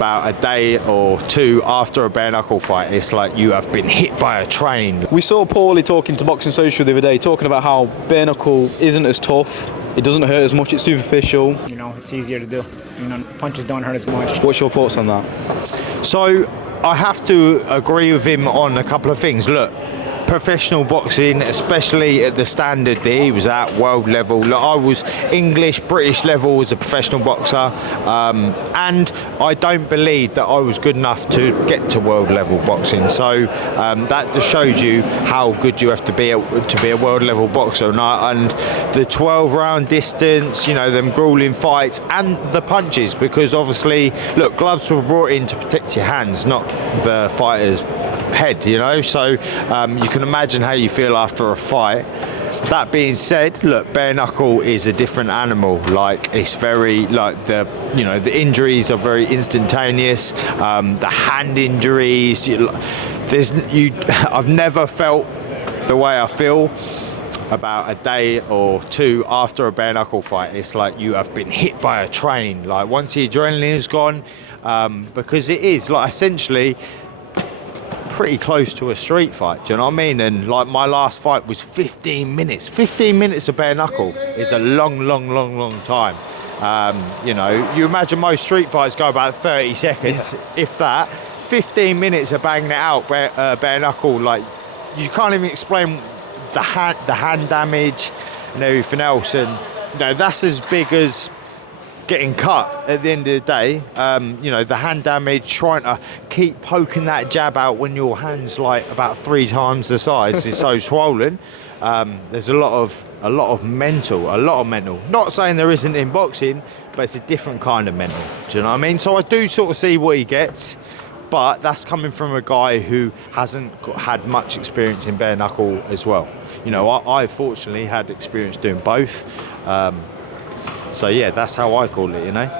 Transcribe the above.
about a day or two after a bare knuckle fight, it's like you have been hit by a train. We saw Paulie talking to Boxing Social the other day, talking about how bare knuckle isn't as tough, it doesn't hurt as much, it's superficial. You know, it's easier to do. You know, punches don't hurt as much. What's your thoughts on that? So I have to agree with him on a couple of things. Look, professional boxing, especially at the standard that he was at, world level. Look, I was English, British level as a professional boxer, and I don't believe that I was good enough to get to world level boxing. So that just shows you how good you have to be a world level boxer. And the 12-round distance, you know, them grueling fights and the punches, because obviously, look, gloves were brought in to protect your hands, not the fighter's head, you know, so you can imagine how you feel after a fight. That being said, look, bare knuckle is a different animal. Like, it's very, like, the injuries are very instantaneous. The hand injuries, I've never felt the way I feel about a day or two after a bare knuckle fight. It's like you have been hit by a train. Like, once the adrenaline is gone, because it is like essentially pretty close to a street fight, do you know what I mean? And like, my last fight was 15 minutes. 15 minutes of bare knuckle is a long time. You know, you imagine most street fights go about 30 seconds, if that. 15 minutes of banging it out bare knuckle, like, you can't even explain the hand damage and everything else. And you know, that's as big as getting cut at the end of the day. You know, the hand damage, trying to keep poking that jab out when your hand's like about 3 times the size is so swollen. There's a lot of mental. Not saying there isn't in boxing, but it's a different kind of mental. Do you know what I mean? So I do sort of see what he gets, but that's coming from a guy who hasn't had much experience in bare knuckle as well. You know, I fortunately had experience doing both. So yeah, that's how I call it, you know.